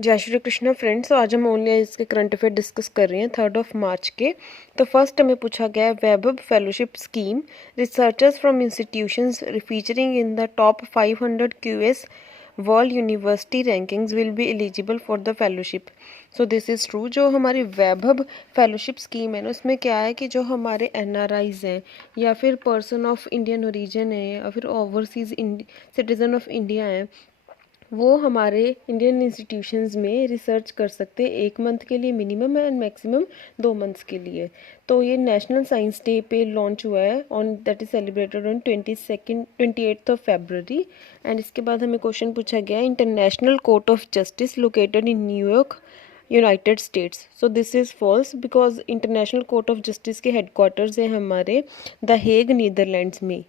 जय श्री कृष्ण फ्रेंड्स। तो आज हम ओनली इसके करंट अफेयर डिस्कस कर रहे हैं 3 मार्च के। तो फर्स्ट हमें पूछा गया है Vaibhav fellowship scheme, researchers from institutions featuring in the top 500 QS world university rankings will be eligible for the fellowship. So this is true. जो हमारी वैभव फेलोशिप स्कीम है ना, उसमें क्या है कि जो हमारे एनआरआईज हैं या फिर पर्सन ऑफ इंडियन ओरिजिन है या फिर ओवरसीज सिटीजन ऑफ इंडिया हैं, वो हमारे इंडियन इंस्टीट्यूशंस में रिसर्च कर सकते हैं 1 मंथ के लिए मिनिमम एंड मैक्सिमम 2 मंथ्स के लिए। तो ये नेशनल साइंस डे पे लॉन्च हुआ है on that is celebrated on 28th of February। And इसके बाद हमें क्वेश्चन पूछा गया international court of justice located in New York United States. So this is false because international court of justice के headquarters हैं हमारे द हेग नीदरलैंड्स में।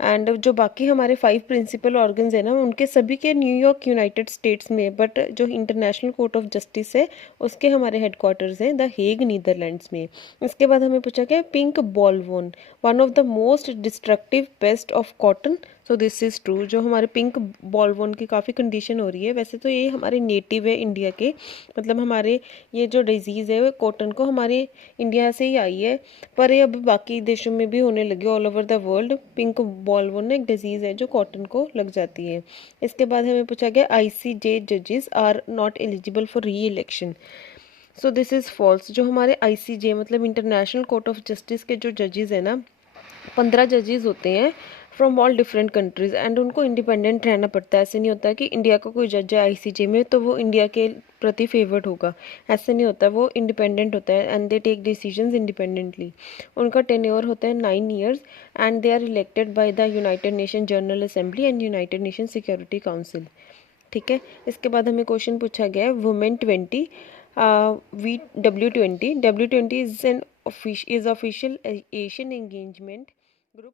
And जो बाकी हमारे 5 प्रिंसिपल ऑर्गन्स हैं ना, उनके सभी के न्यूयॉर्क यूनाइटेड स्टेट्स में, बट जो इंटरनेशनल कोर्ट ऑफ जस्टिस है उसके हमारे हेडक्वार्टर्स हैं द हेग नीदरलैंड्स में। इसके बाद हमें पूछा गया pink bollworm, one of the most destructive pest of cotton. So this is true. जो हमारे पिंक बॉलवोन की काफ़ी कंडीशन हो रही है, वैसे तो ये हमारे नेटिव है इंडिया के, मतलब हमारे ये जो डिजीज़ है वो कॉटन को हमारे इंडिया से ही आई है, पर ये अब बाकी देशों में भी होने लगी all over the world. Pink bollworm एक डिजीज़ है जो कॉटन को लग जाती है। इसके बाद हमें पूछा गया आईसीजे जजेस are not eligible for reelection. So this is false. जो हमारे आईसीजे मतलब इंटरनेशनल कोर्ट ऑफ जस्टिस के जो जजेस हैं ना, 15 जजेस होते हैं from all different countries, and उनको इंडिपेंडेंट रहना पड़ता है। ऐसे नहीं होता कि इंडिया का कोई जज है आईसीजे में तो वो इंडिया के प्रति फेवर्ड होगा, ऐसे नहीं होता। वो इंडिपेंडेंट होता है and they take decisions independently. उनका टेन्योर होता है 9 years and they are elected by the United Nation General Assembly and United Nation Security Council. ठीक है। इसके बाद हमें क्वेश्चन पूछा गया है वुमेन 20 वी W20 is an is official Asian engagement group